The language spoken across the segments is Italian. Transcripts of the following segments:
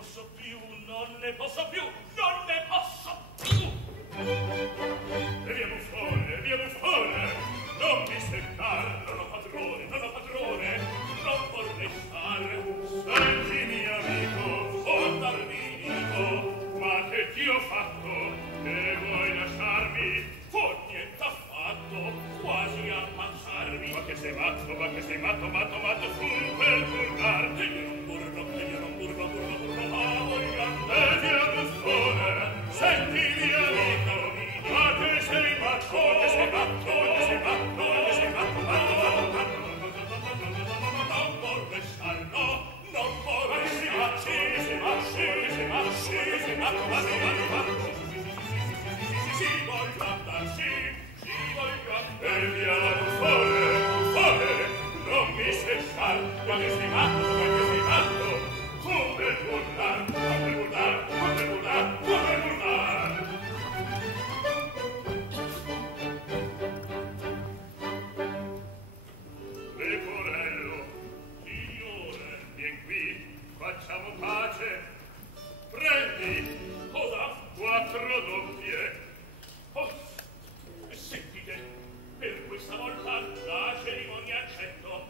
posso più, non ne posso più, non ne posso più. E via buffone, non mi seccar, non ho padrone, non vorrei stare. Senti mio amico, o andarmi dico, ma che ti ho fatto, che vuoi lasciarmi? Oh, niente affatto, quasi ammazzarmi. Ma che sei matto, matto, sul per burlar. E io non burlo, ma voglio andare. E via buffone, senti mio amico, ma che sei matto, non vorrei star, no, non vorrei star. Sì, voglio andare, e via buffone, non mi sei star, ma che sei matto, come burlar. Leporello, signore, vien qui, facciamo pace. Prendi, cosa? 4 doppie. Oh, sentite, per questa volta la cerimonia accetto,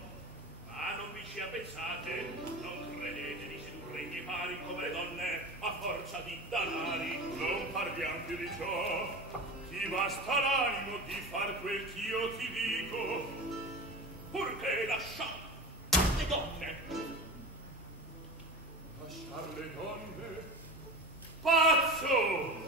ma non vi ci avvezzate, non credete di sedurre i miei pari come le donne a forza di danari. Non parliamo più di ciò, ti basta l'animo di far quel ch'io ti dico, purché lasciar le donne. Lasciar le donne? Pazzo!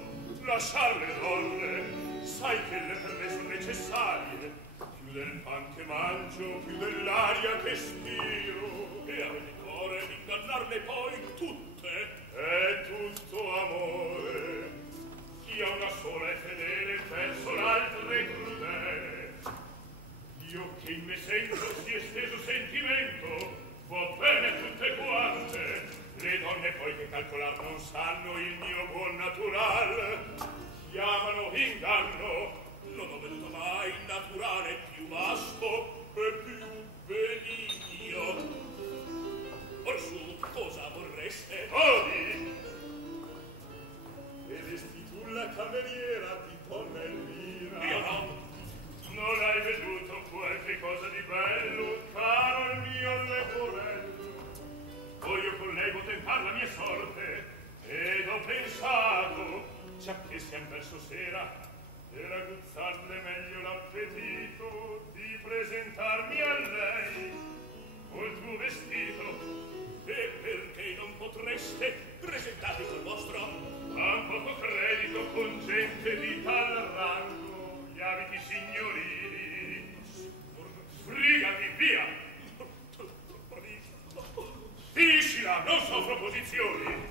Lasciar le donne? Sai che le per me sono necessarie, più del pan che mangio, più dell'aria che spiro. E avete cuore di ingannarle poi tutte? È tutto amore. Chi ha una sola è fedele, verso l'altra è crudele. Io che in me sento si esteso sentimento, va bene tutte quante. Le donne poi che calcolar non sanno il mio buon natural, chiamano inganno. Non ho veduto mai naturale più vasto e più benigno. Orsù, cosa vorreste? Odi! Vedesti tu la cameriera di donna Elvira? Io no. Non hai veduto qualche cosa di bello, caro il mio leporello? Voglio con lei tentar la mia sorte, ed ho pensato, giacché siam verso sera, per aguzzarle meglio l'appetito, di presentarmi a lei col tuo vestito. E perché non potreste presentarvi col vostro? Han poco credito con gente di tal rango, gli abiti signorili. Sbrigati, via! Finiscila, non soffro posizioni!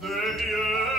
Vieni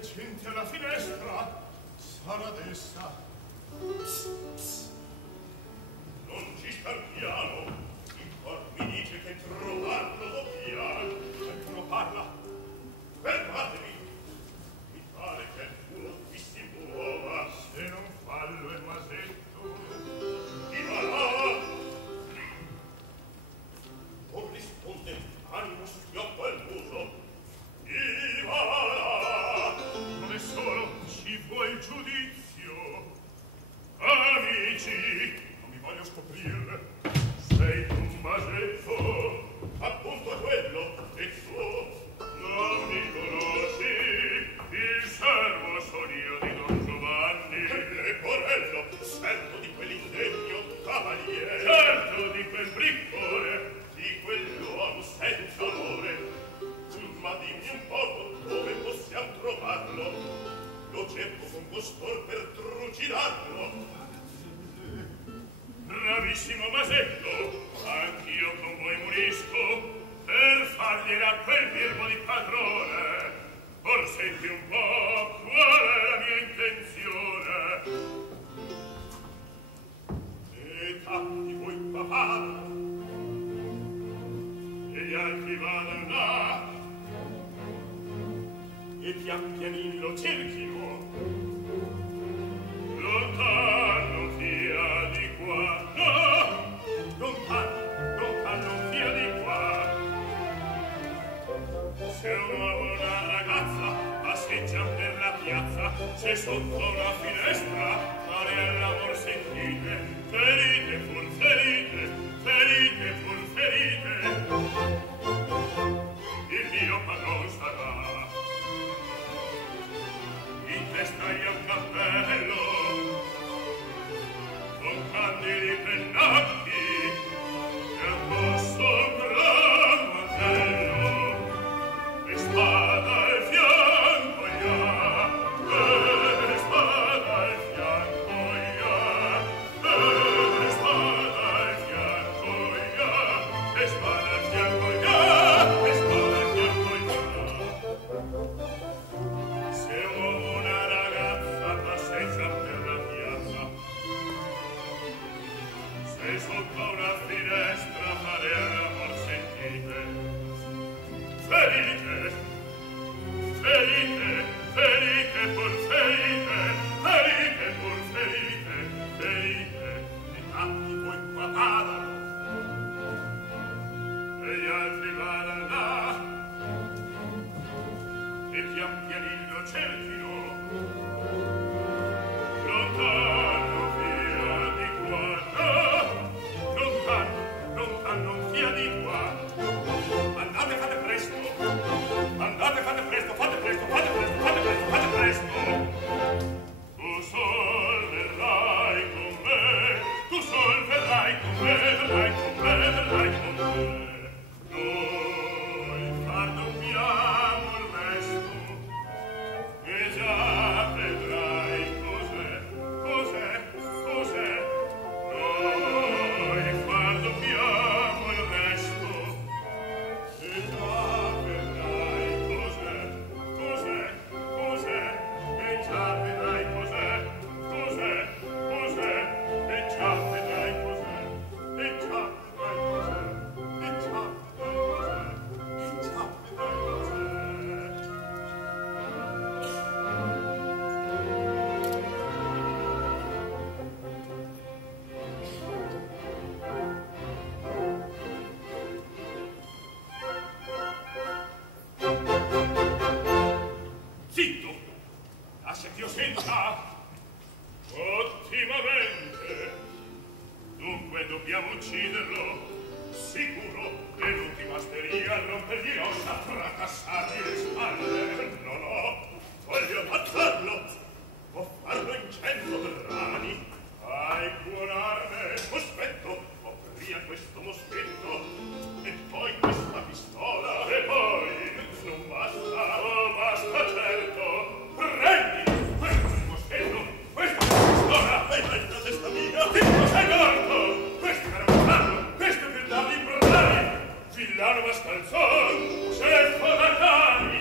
recente alla finestra. Sarà d'essa. Non ci stanchiamo. Il cor mi dice che trovarlo dobbiamo. Qualcuno parla. Fermatevi. Mi pare che il culo vi si muova. Se non fallo il masetto. Chi va là? Non risponde. Hanno schioppo al muso. Chi va là? Non è solo. Ci vuoi il giudizio. Amici, non mi voglio scoprirle. Sei un masetto. Appunto quello. E tu non mi conosci. Il servo son io di Don Giovanni. Leporello, servo di quell'indegno cavaliere. Certo, di quel briccone. Di quell'uomo senza onore. Ma dimmi un po' dove possiamo trovarlo. Lo cerco con costor per trucidarlo. Bravissimo masetto, anch'io con voi munisco per fargliela quel birbo di padrone. Or senti un po' qual è la mia intenzione. E tappi voi papà e gli altri vadano là e pian pianino cerchino. Lontano via di qua. No! Lontano via di qua. Se un uomo e una ragazza passeggian per la piazza, se sotto una finestra mare all'amor sentite, ferite pur ferite, ferite pur ferite. Il mio padron sarà in testa gli un cappello con candidi pennacchi e addosso un gran mantello e spada al fianco gli ha, e spada al fianco gli ha, e spada al fianco gli ha, e spada al fianco gli ha, e spada al fianco gli ha. Se una ragazza passeggia per la piazza, se sotto una finestra fare l'amor sentite, ferite, ferite, ferite pur ferite, ferite pur ferite, ferite, e tanti voi qua vadano, e gli altri vadano là, e pian pianino cerchino. Lontano via di qua. No! Lontano via di qua. Andate, fate presto. Andate, fate presto, fate presto, fate presto, fate presto, fate presto. Tu sol verrai con me. Tu sol verrai con me, verrai con me, verrai con me. Noi fardobiamo il resto. E già vedrai cos'è, cos'è, cos'è. Noi fardobiamo il resto. E già vedrai cos'è, cos'è, cos'è. E già vedrai cos'è, cos'è, cos'è. E già vedrai cos'è, e già vedrai cos'è. E già vedrai cos'è, e già vedrai cos'è. Zitto! Lascia che io senta! Ottimamente! Dunque dobbiamo ucciderlo! Sicuro! E non ti basteria rompergli ossa, fracassargli le spalle! No, no! Voglio ammazzarlo! Può farlo in 100 brani! Hai buon'arme! Aspetto! Ho via questo moschetto! E poi questa pistola! E poi... non basta! Oh, basta certo! Prendi! Questo è il moschetto! Questa è la pistola! Hai preso la testa mia! Zitto, sei morto! Questo è per ammazzarlo! Questo è per dargli in brani! Villano mascalzon! Cerco da cani!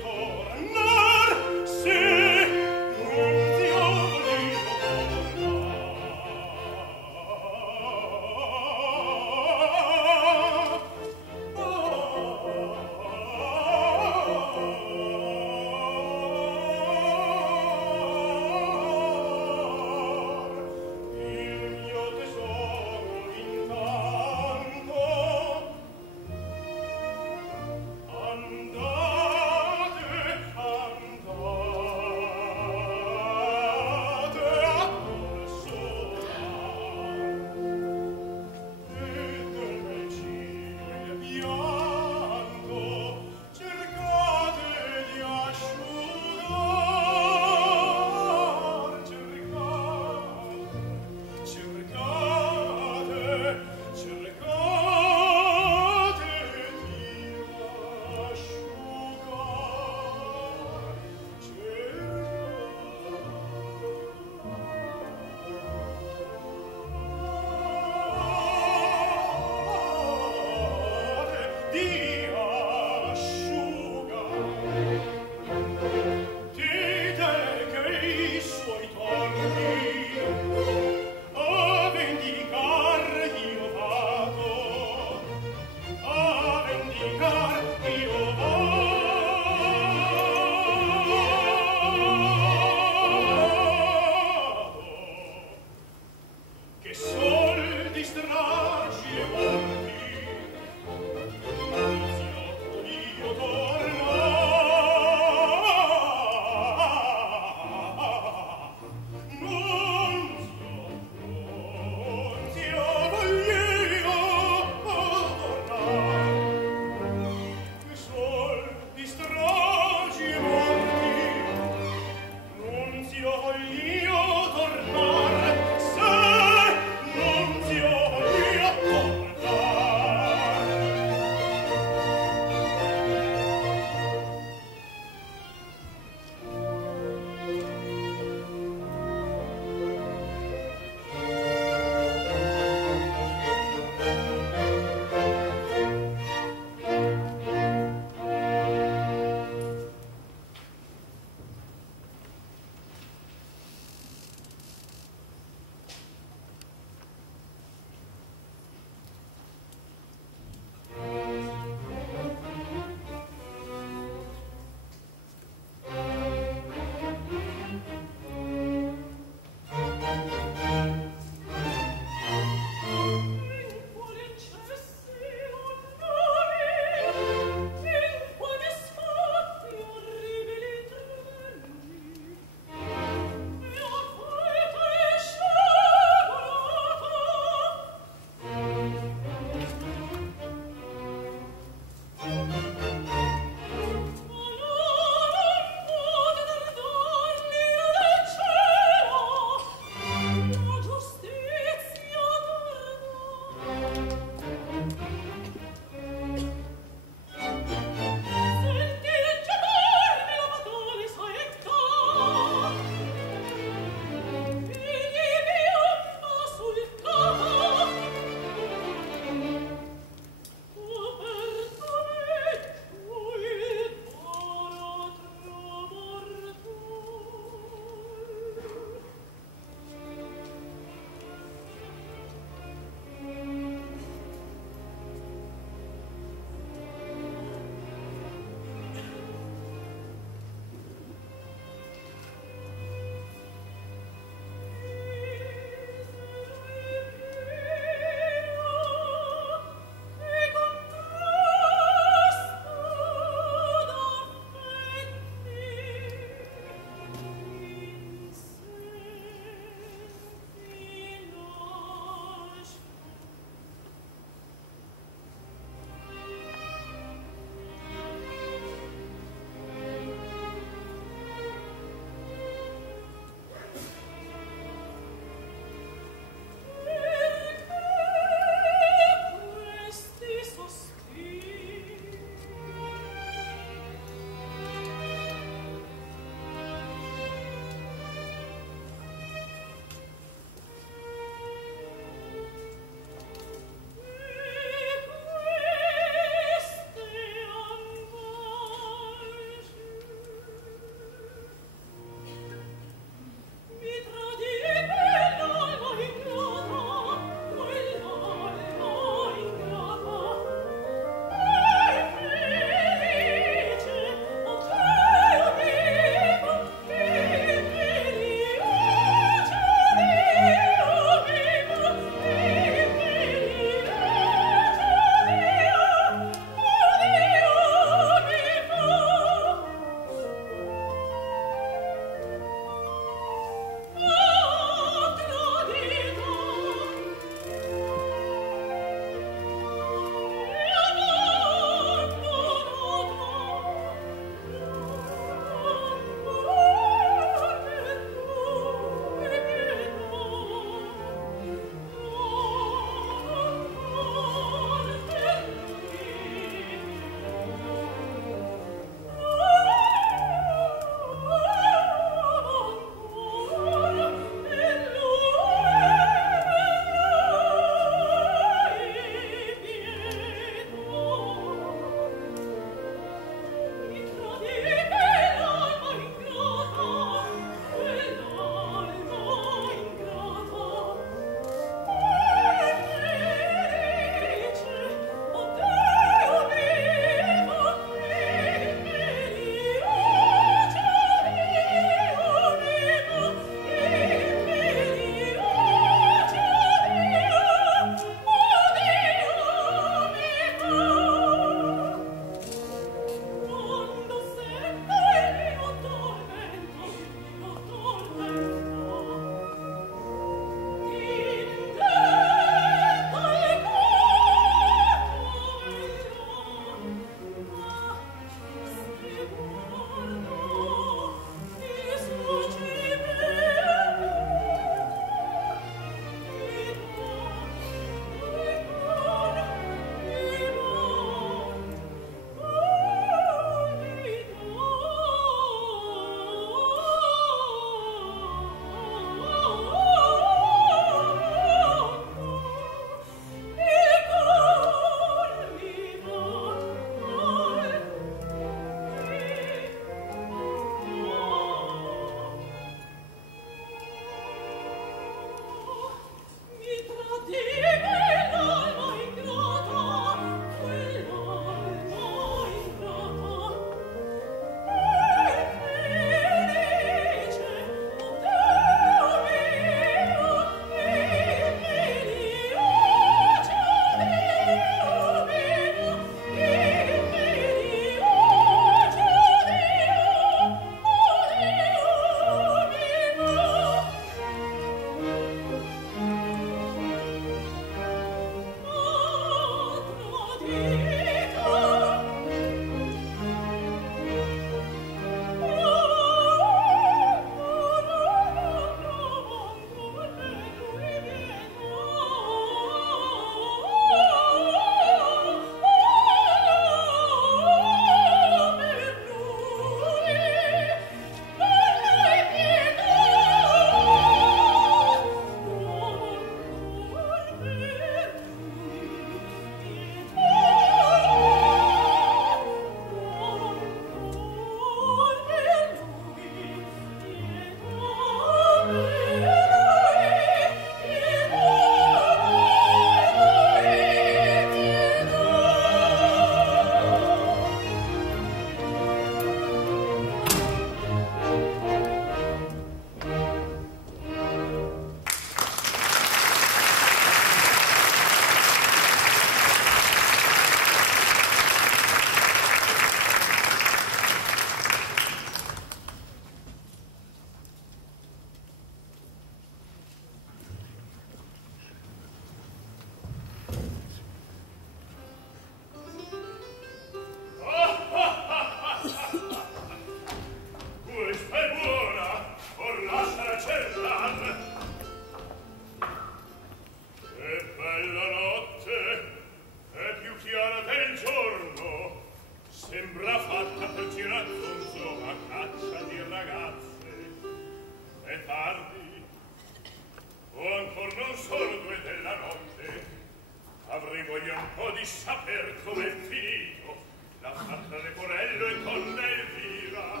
di saper com'è finito l'affar tra Leporello e donna Elvira.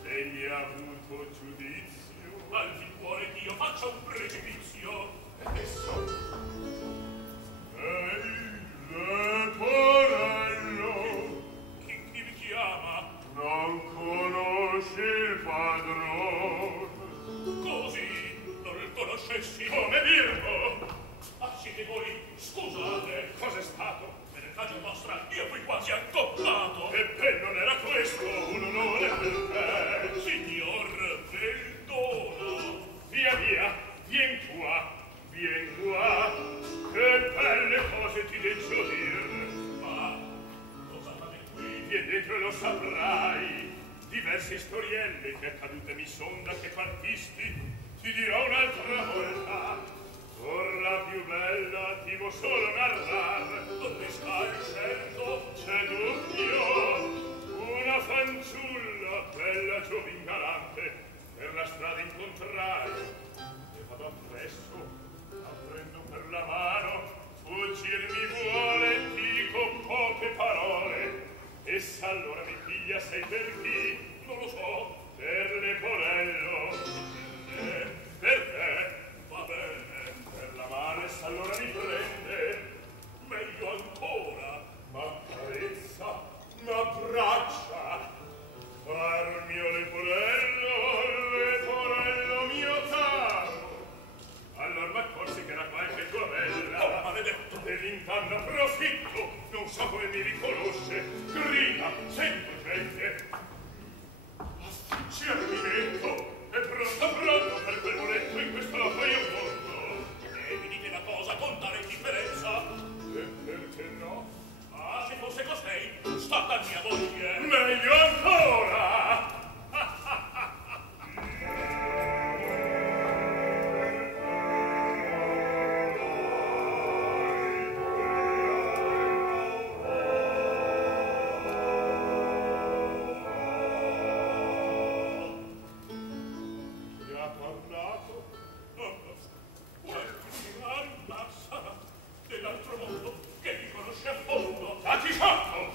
Se mi ha avuto giudizio, al fin vuole Dio faccia un precipizio. E so. Ehi, Leporello. Chi mi chiama? Non conosci il padron. Così non il conoscessi. Come dirlo? Ah, siete voi? Scusate. Cos'è stato? Me ne faccio vostra, io qui quasi accoppato. Ebbene, non era questo un onore per te. Signor, perdono. Via, via, vien qua, che belle cose ti deggio dir. Ma cosa fate qui? Vien dentro e lo saprai. Diverse storielle che accadute mi son da che partisti. Ti dirò un'altra volta. Or la più bella ti vo solo narrar. Dove sta il certo? C'è dubbio. Una fanciulla, bella giovin galante, per la strada incontrai. E vado appresso, la prendo per la mano, fuggir mi vuole, dico poche parole. Essa allora mi piglia, sai per chi? Non lo so. Per Leporello. Per te. Va bene. Per la mano essa allora mi prende. Meglio ancora. M'accarezza, m'abbraccia. Caro mio Leporello mio caro. Allora m'accorsi che era qualche tua bella. Oh, maledetto! Dell'inganno approfitto. Non so come mi riconosce. Grida, sento gente. Affigge al rimetto. È pronto per quel muletto. In questo loco io torno. E mi dite una cosa con tale differenza? E perché no? Ah, se fosse costei, stata mia moglie. Meglio ancora! Dell'altro mondo che mi conosce a fondo. Dati sotto!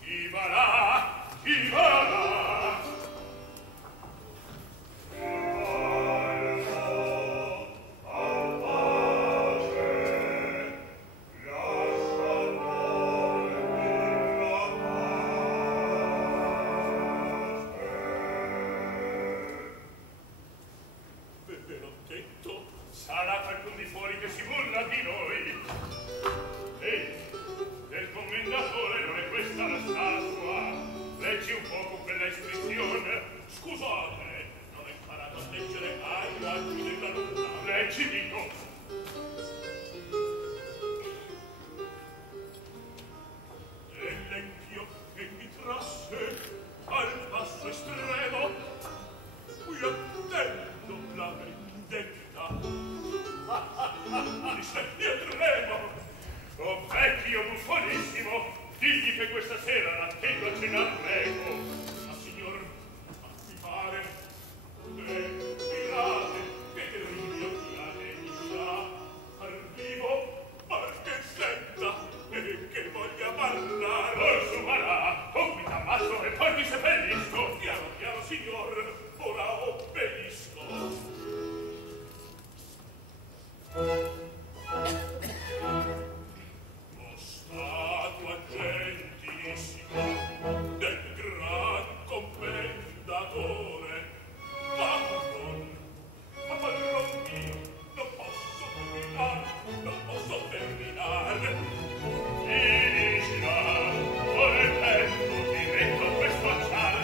Chi va là? Chi va là? Ve l'ho detto. Sarà qualcun di fuori che si burla di noi. Ehi, del commendatore non è questa la statua. Leggi un poco quella iscrizione. Scusate, non ho imparato a leggere ai raggi della luna. Leggi, dico. Dell'empio che mi trasse al passo estremo, qui attendo la vendetta. Io tremo. Oh, vecchio buffonissimo, digli che questa sera l'attendo a cenar prego. Ma signor, mi pare, mirate, che terribile occhiate mi sa, al vivo, ma che senta, e che voglia parlare. Orso varà, o qui t'ammazzo e poi mi seppellisco. Piano, piano, signor, ora obbedisco. Lo statua gentilissimo del gran commendatore. Padron mio, non posso terminare. Finiscila, ora è tempo, ti metto questo acciar,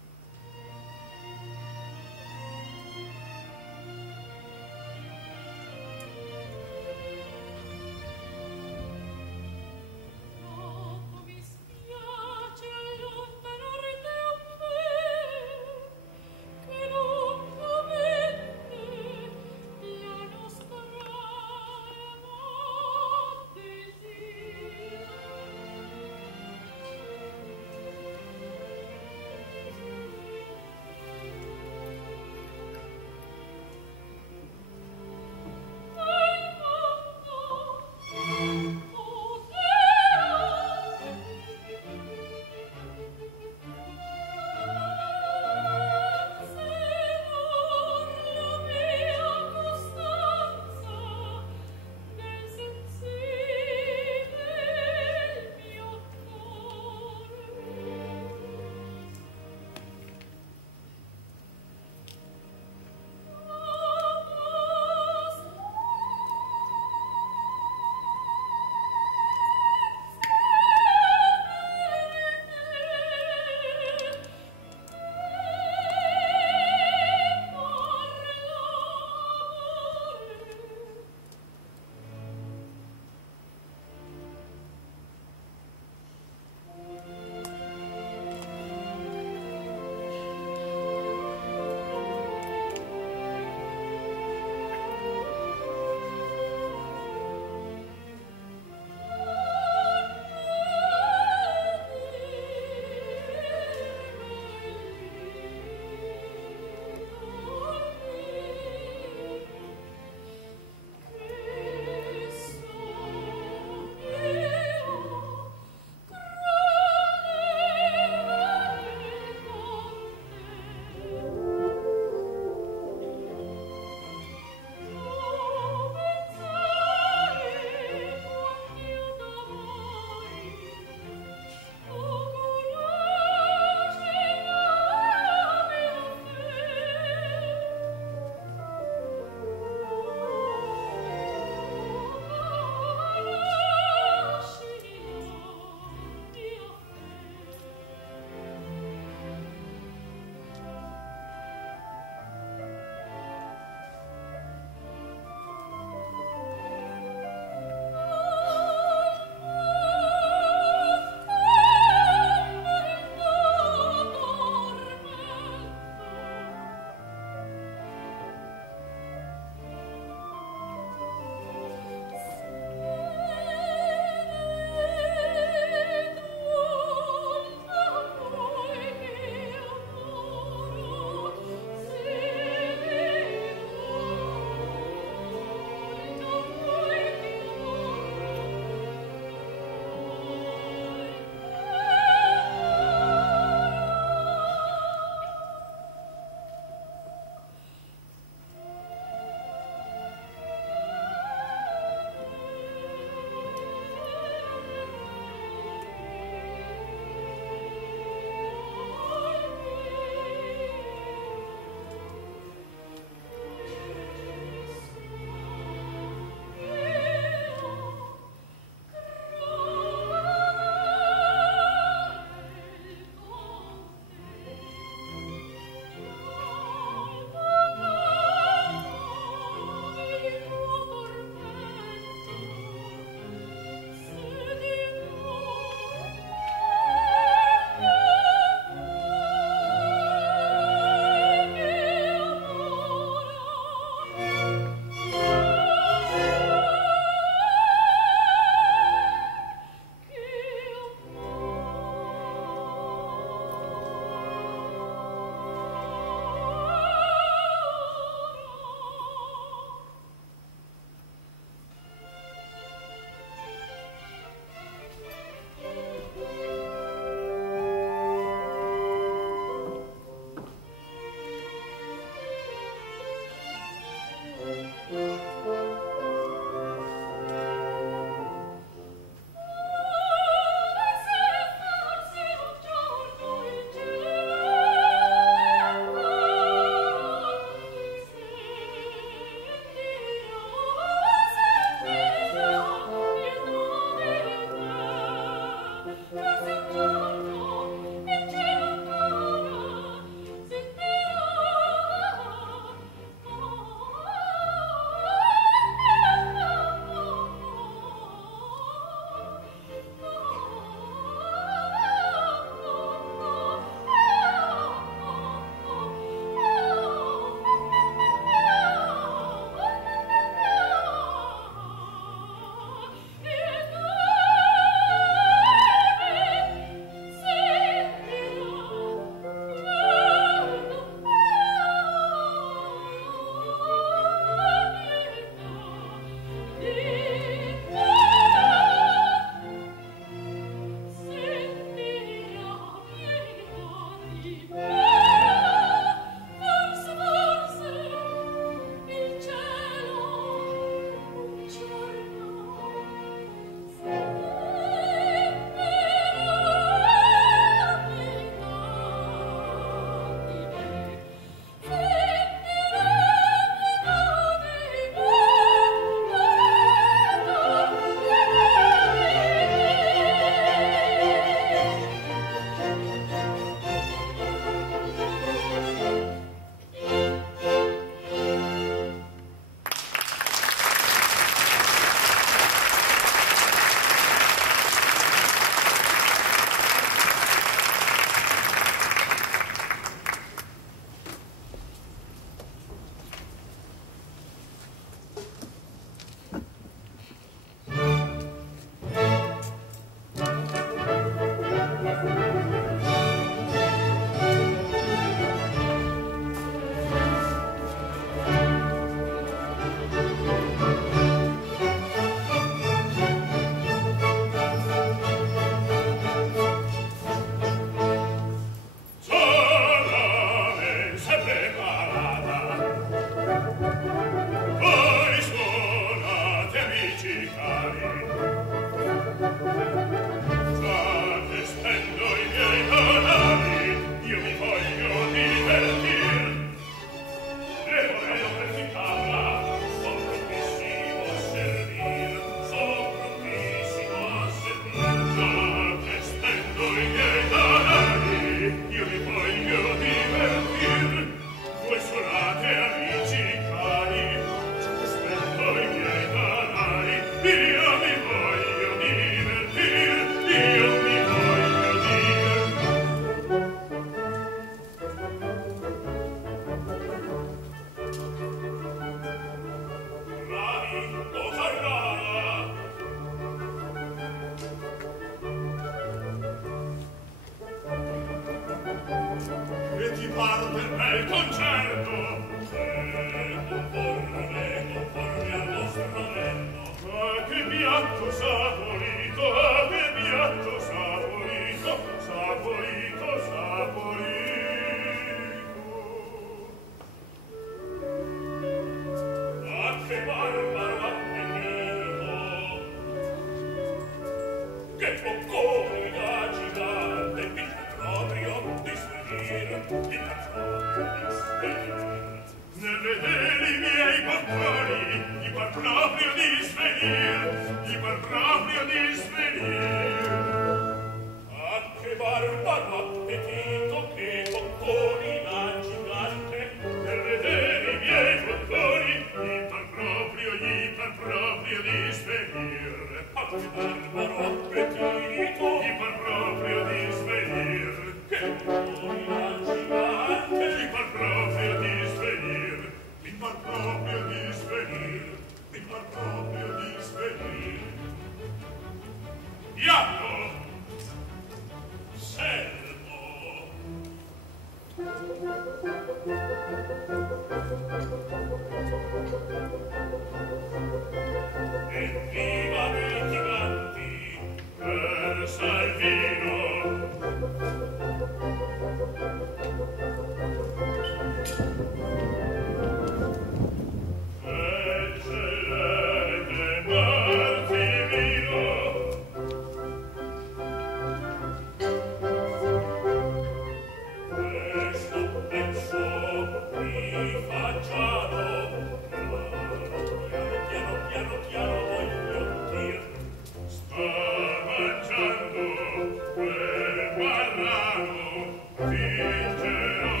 Vincerò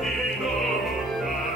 di non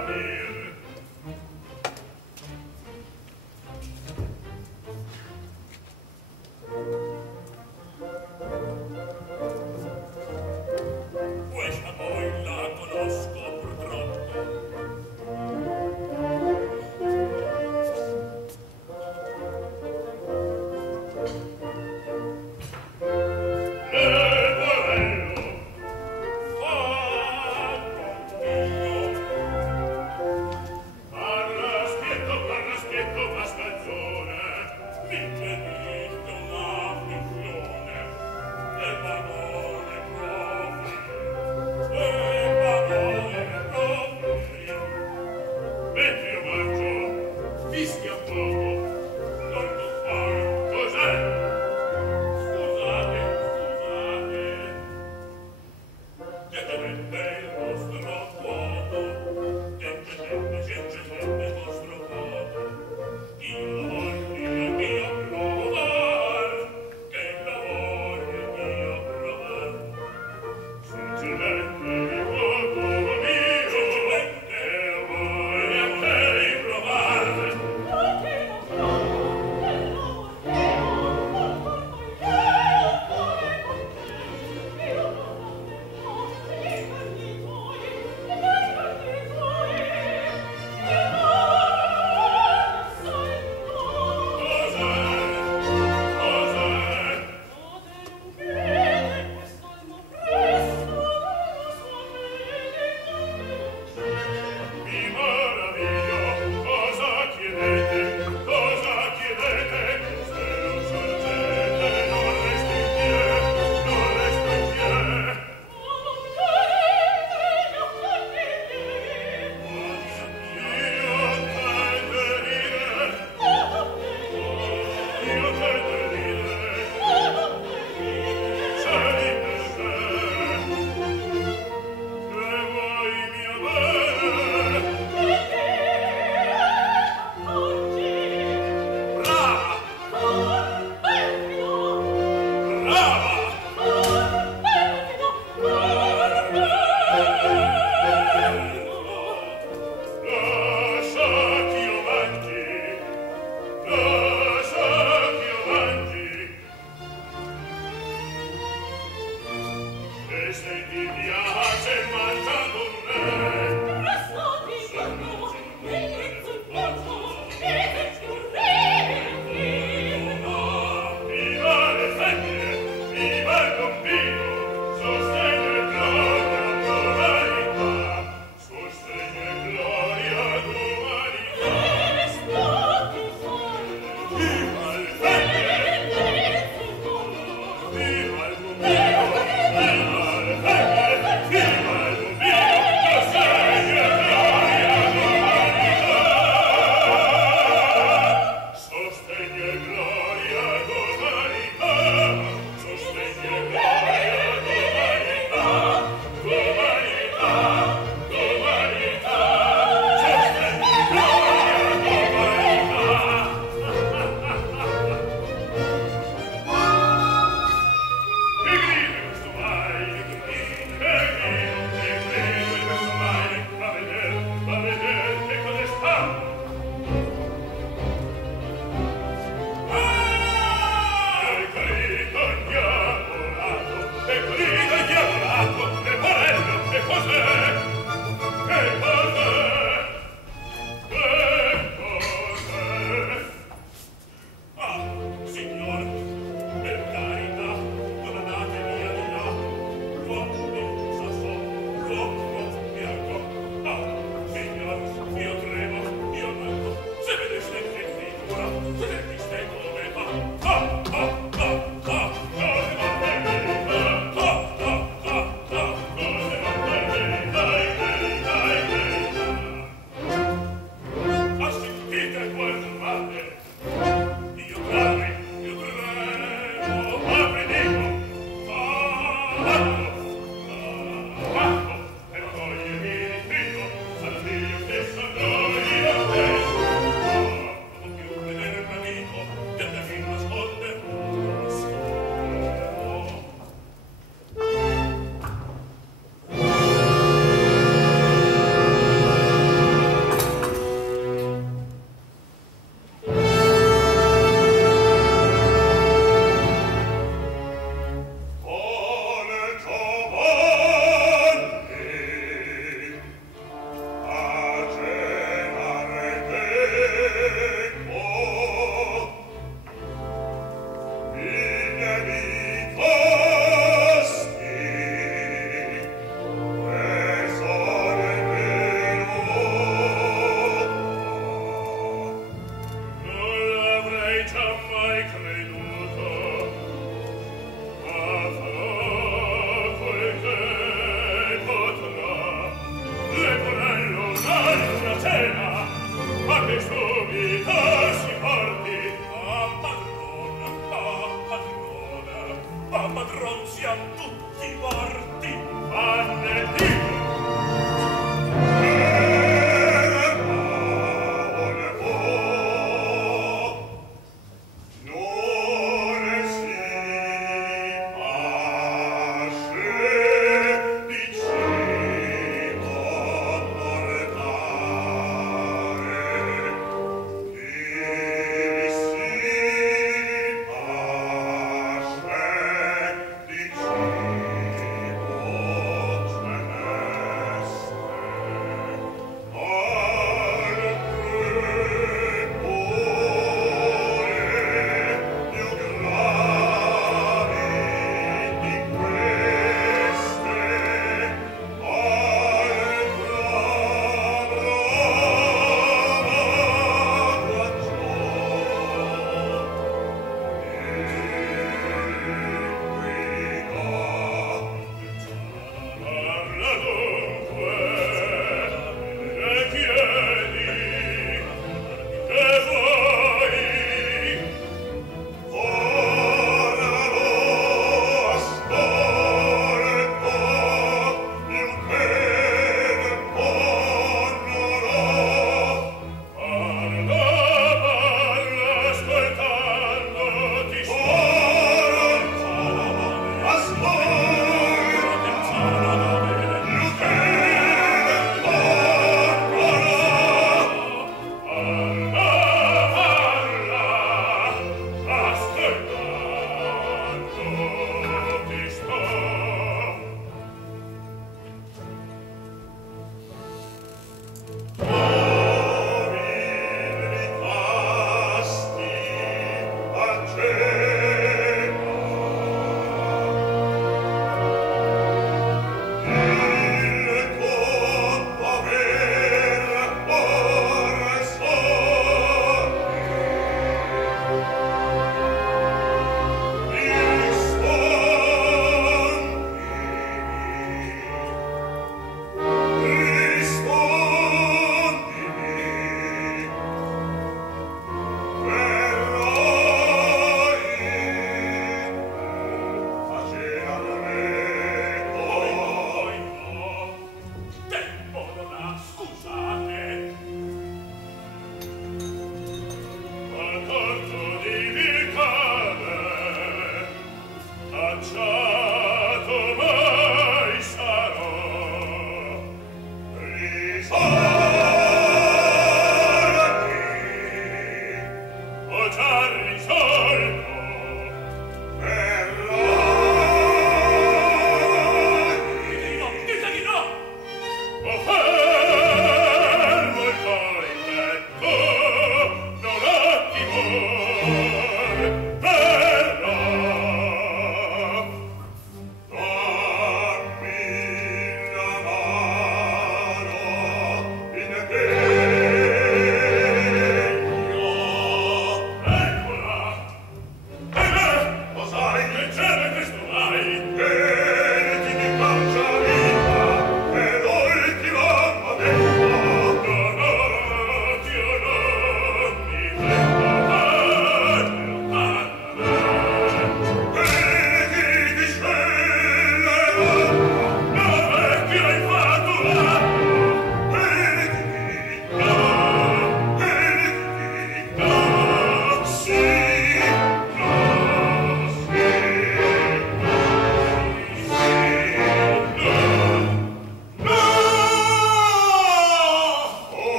Oh!